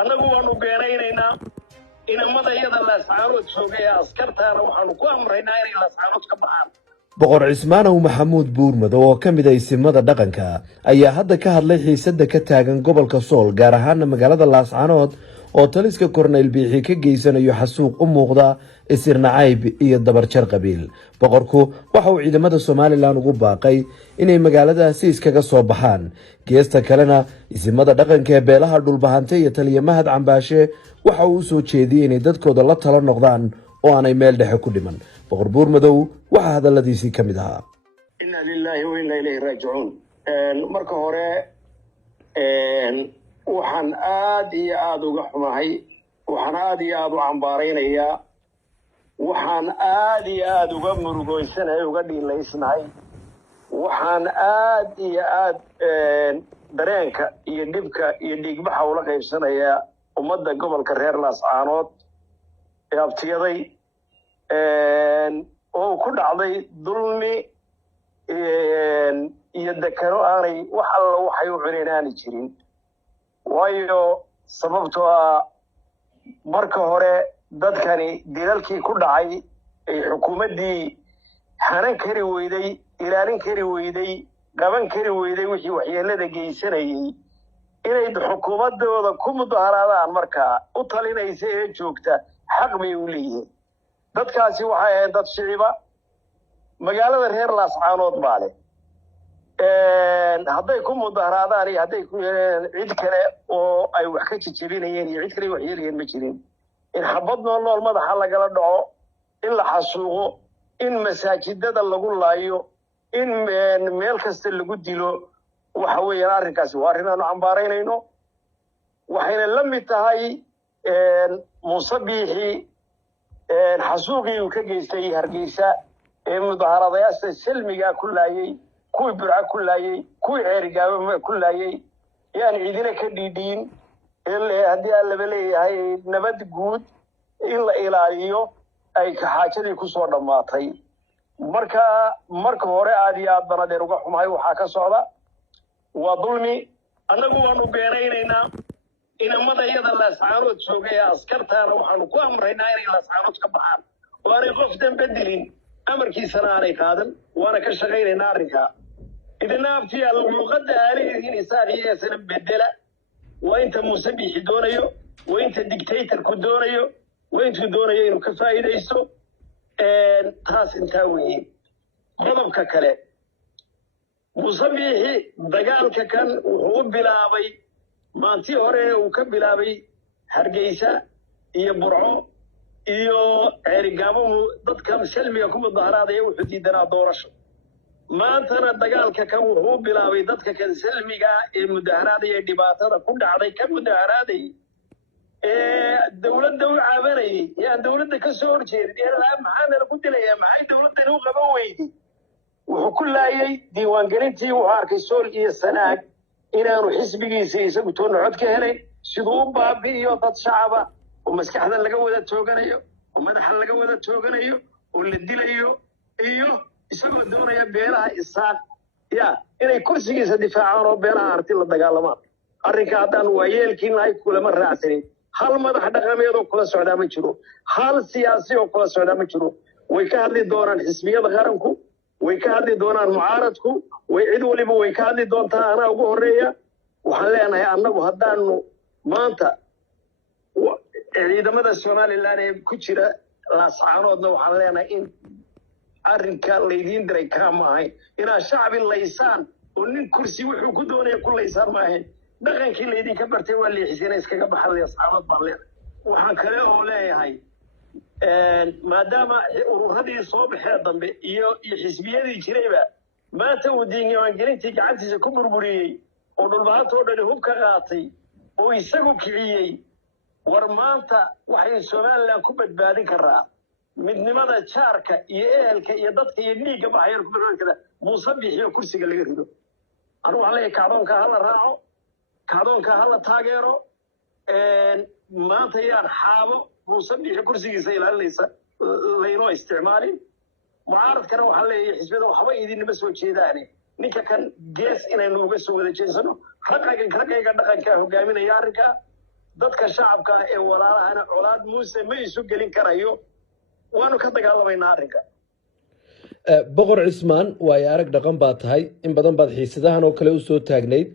annagu waanu beenaynaynaa inamada iyada laascaanood joogay askartaana waxaanu ku amraynaa inay laascaanood ka baxaan. boqor cismaanow maxamuud buurmadow oo ka mid ah isimada dhaqanka ayaa hadda ka hadlay xiisadda ka taagan gobolka sool gaar ahaana magaalada laascaanood oo taliska korneyl biixi ka geysanayo xasuuq u muuqda isir nacayb iyo dabarjar qabiil. boqorku waxa uu ciidamada somalilan ugu baaqay inay magaaladaasi iskaga soo baxaan. geesta kalena isimada dhaqanka ee beelaha dhulbahante iyo taliya mahad cambaashe waxa uu u soo jeediyey inay dadkooda la tala noqdaan oo aanay meel dhexe ku dhiman. boqor buurmadow waxaa hadalladiisii ka mid ahaa: inna lillahi wa inna ilayhi raajicuun. marka hore waxaan aad iyo aad uga xumahay, waxaan aad iyo aad u cambaaraynayaa, waxaan aad iyo aad uga murugoysanahay, uga dhiilaysnahay, waxaan aad iyo aad dareenka iyo dhibka iyo dhiigbaxa ula qaybsanayaa ummadda gobolka reer laascaanood ee abtiyaday oo ku dhacday dulmi iyo dekano aanay wax alla waxay u cuninaani jirin. waayo sababtoo ah marka hore dadkani dilalkii ku dhacay ay xukuumaddii hanan kari weyday, ilaalin kari weyday, qaban kari weyday wixii waxyeelada geysanayay, inay xukuumadooda ku mudaharaadaan markaa u talinaysa ee joogta xaq bay u leeyihiin. dadkaasi waxay ahayd dad shiciba, magaalada reer laascaanood baa leh. hadday ku mudaharaadaan iyo hadday ku cid kale oo ay wax ka jijebinayeen iyo cid kale wax yeelayeen ma jirin. in xabad nool madaxa lagala dhaco, in la xasuuqo, in masaajidada lagu laayo, in meel kasta lagu dilo, waxa weeyaan arrinkaasi waa arrin aanu cambaaraynayno. waxayna la mid tahay muuse biixi xasuuqii uu ka geystay hargeysa ee mudaharadayaasha salmigaa ku laayay, kuwii burca ku laayay, kuwii ceerigaaba ku laayay, yaan cidina ka dhiidhiin. haddii aan laba leeyahay nabad guud in la ilaaliyo ay xaajadii kusoo dhammaatay. marka hore aad iyo aad baan adeer uga xumahay waxaa ka socda waa dulmi. annagu waanu beenaynaynaa inamada iyada laascaanood joogay askartaana waxaanu ku amraynaa inay laascaanood ka baxaan oo aanay qof dambe dilin, amarkiisana aanay qaadan. waana ka shaqaynaynaa arrinkaa. idina abtiyaal luuqadda aaleediin isaaqiyeesana bedela. waa inta muuse biixi doonayo, waa inta dictatorku doonayo, waa intuu doonayo inuu ka faa'iidaysto. taas intaa weeye. qodobka kale, muuse biixi dagaalka kan wuxuu u bilaabay maantii hore uu ka bilaabay hargeysa iyo burco iyo ceerigaabo. dadka salmiga ku mudaharaadaya wuxuu diidanaa doorasho. maantana dagaalka kan wuxuu u bilaabay dadka kan salmiga ee mudaharaadaya dhibaatada ku dhacday ka mudaharaaday ee dowladda u caabanayay yaan dowladda ka soo horjeedin. maxaana lagu dilayaa? maxay dowladdani u qaban weyday? wuxuu ku laayay diiwaangelintii. wuxuu arkay sool iyo sanaag inaanu xisbigiisa isagu toonna cod ka helayn. siduu u baabi'iyo dad shacaba oo maskaxda laga wada tooganayo, oo madaxa laga wada tooganayo, oo la dilayo, iyo isagoo doonaya beelaha isaaq inay kursigiisa difaacaan oo beelaha arti la dagaalamaan. arrinka haddaan waayeelkii nahay kulama raacsanin. hal madax dhaqameed oo kula socdaa ma jiro, hal siyaasi oo kula socdaa ma jiro. way ka hadli doonaan xisbiyada qaranku, way ka hadli doonaan mucaaradku, cid waliba way ka hadli doontaa. anaa ugu horeeya. waxaan leenahay annagu haddaanu maanta ciidamada somalilan ee ku jira laascaanoodna waxaan leenahay in arrinka laydiin diray kaa ma ahayn inaad shacbi laysaan oo nin kursi wuxuu ku doonaya ku laysaan ma ahayn. dhaqankii laydinka bartay waa leexisina iskaga baxa laascaanood baan leenahay. waxaan kale oo leeyahay maadaama ururadii soo baxee dambe iyo xisbiyadii jirayba maanta uu diiwaangelintii gacantiisa ku burburiyey oo dhulbaantoo dhani hub ka qaatay oo isagu kiciyey. war maanta waxay somalilan ku badbaadin karaa midnimada jaarka iyo ehelka iyo dadka iyo dhiigga baxayaan ku badbaadin karaa muuse biixi oo kursiga laga rido. anigu waxaan leeyahay kacdoonka hala raaco, kacdoonka hala taageero. maanta yaan xaabo muuse biixi kursigiisa ilaalinaysa laynoo isticmaalin. mucaaradkana waxaan leeyahay xisbiyada waxba idinama soo jeedaane ninka kan gees inaynu uga soo wada jeesano. raggayga dhaqankaa hogaaminaya arrinkaa. dadka shacabka ee walaalahana colaad muuse ma isu gelin karayo waanu ka dagaalamaynaa arrinka boqor cismaan waayo arag dhaqan baa tahay in badan baad xiisadahan oo kale u soo taagnayd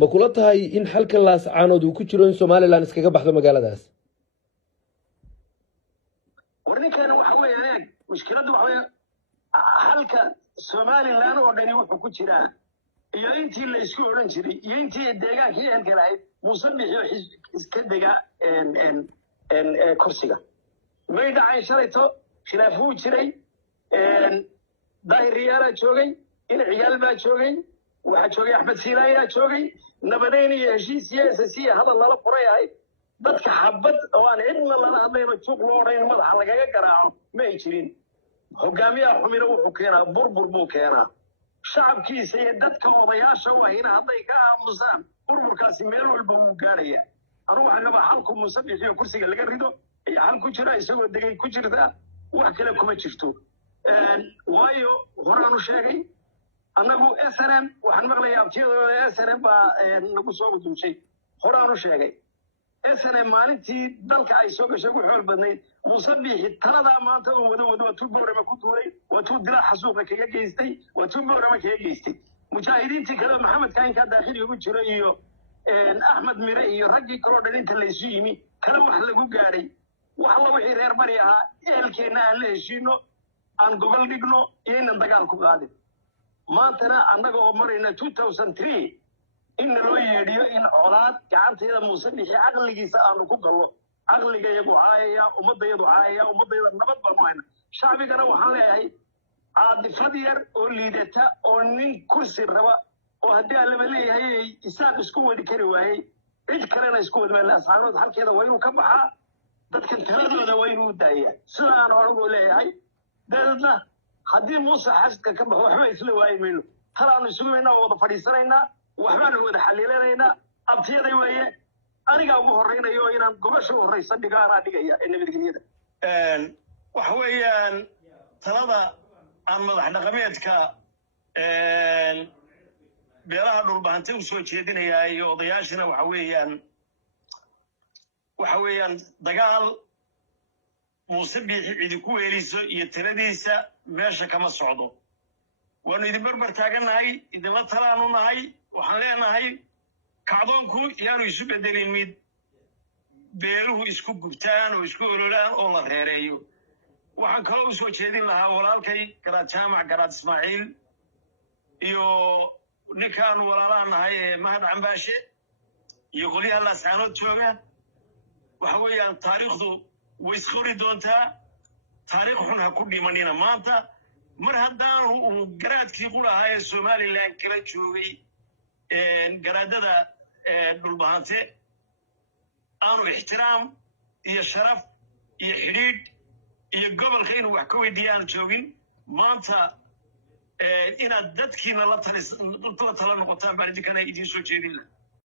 ma kula tahay in xalka laascaanood uu ku jiro in somalilan iskaga baxdo magaaladaas warninkeena waxa weeyaan eeg mushkiladdu waxa weeyaan halka somalilan oo dhani wuxuu ku jiraa iyo intii la isku odhan jiray iyo intii deegaankii ehelka lahayd muuse bixiyo iska dega kursiga may dhacayn shalayto khilaaf wuu jiray daahir riyaalaa joogay in ciyaal baa joogay waxaa joogay axmed siilaayaa joogay nabadeyn iyo heshiis iyo SSC hadal lala furay ahayd dadka xabad oo aan cidna lala hadlayba juuq loo odhayn madaxa lagaga garaaco ma ay jirin hogaamiyaha xumina wuxuu keenaa burbur buu keenaa shacabkiisa iyo dadka odayaasha u ahina hadday ka aamusaan burburkaasi meel walba wuu gaaraya anugu waxaan rabaa xalku muuse bixiyo kursiga laga rido iyo xal ku jira isagoo degay ku jirta wax kale kuma jirto waayo horaan u sheegay annagu SNM waxaan maqlayaa abtiyadooda SNM baa nagu soo uduushay horaan u sheegay SNM maalintii dalka ay soo gashay ku xool badnayd muuse biixi taladaa maanta oo wado waa tuu boorama ku tuuray waa tuu dilaa xasuuqa kaga geystay waa tuu boorama kaga geystay mujaahidiintii kale maxamed kainkaa daakhili ugu jiro iyo axmed mire iyo raggii kaloo dhan inta laysu yimi kale wax lagu gaadhay wax alla wixii reer bari ahaa ehelkeenna aan la heshiino aan gobol dhigno iyo inan dagaal ku qaadin maantana annaga oo marayna 2003 in naloo yeedhiyo in colaad gacanteeda muuse bixi caqligiisa aanu ku gallo caqliga iyagu caayaya ummaddayadu caayaya ummaddayada nabad baanu hayna shacbigana waxaan leeyahay caadifad yar oo liidata oo nin kursi raba oo haddii aan laba leeyahay isaaq isku wadi kari waayey cid kalena isku wadi maayo laascaanood halkeeda waa inuu ka baxaa dadkan taladooda waa inuu daayaa sida aan orangu leeyahay dabeedna haddii muuse xasidka ka baxo waxba isla waayi mayno talaanu isugu weynaa wada fadhiisanaynaa waxbaanu wada xaliilanaynaa abtiyaday waaye anigaa ugu horraynayo inaan gobasha u horraysa dhigo anaa dhigaya ee nabadgelyada waxa weeyaan talada aan madax dhaqameedka beelaha dhulbahante u soo jeedinayaa iyo odayaashina waxa weeyaan dagaal muuse biixi cidi ku weeliso iyo taladiisa meesha kama socdo waanu idin barbar taagannahay idinla talaanu nahay waxaan leenahay kacdoonku yaanu isu bedelin mid beeluhu isku gubtaan oo isku ololaan oo la reereeyo waxaan kaloo u soo jeedin lahaa walaalkay garaad jaamac garaad ismaaciil iyo ninkaanu walaalaha nahay ee mahad cambaashe iyo qolyaha laascaanood jooga waxa weeyaan taariikhdu way isqori doontaa taariikh xun ha ku dhimanina maanta mar haddaanu uu garaadkii qulahaa ee somalilan kala joogay garaadada dhulbahante aanu ixtiraam iyo sharaf iyo xidhiidh iyo gobolka inuu wax ka weydiiya aan joogin maanta inaad dadkiina la tala noqotaan baan idinkana idiin soo jeedin laha